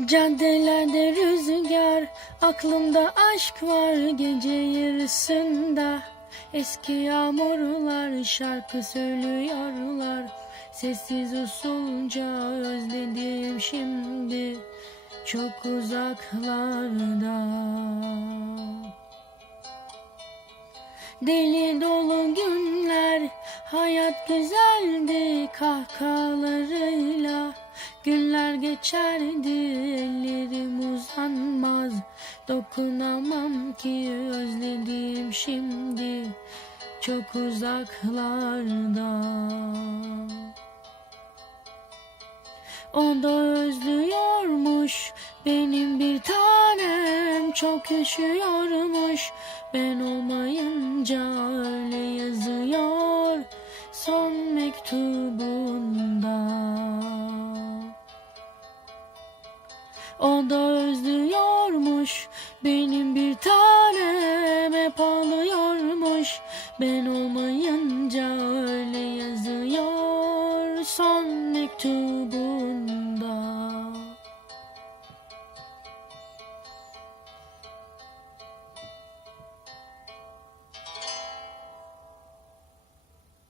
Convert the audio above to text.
Caddelerde rüzgar, aklımda aşk var gece yarısında. Eski yağmurlar şarkı söylüyorlar, sessiz usulca özledim şimdi çok uzaklarda. Deli dolu günler, hayat güzeldi kahkahalarıyla. Günler geçerdi, ellerim uzanmaz, dokunamam ki özledim şimdi çok uzaklarda. O da özlüyormuş benim bir tanem, çok üşüyormuş ben olmayınca, öyle yazıyor son mektubunda. O da özlüyormuş benim bir tanem, hep ağlıyormuş ben olmayınca.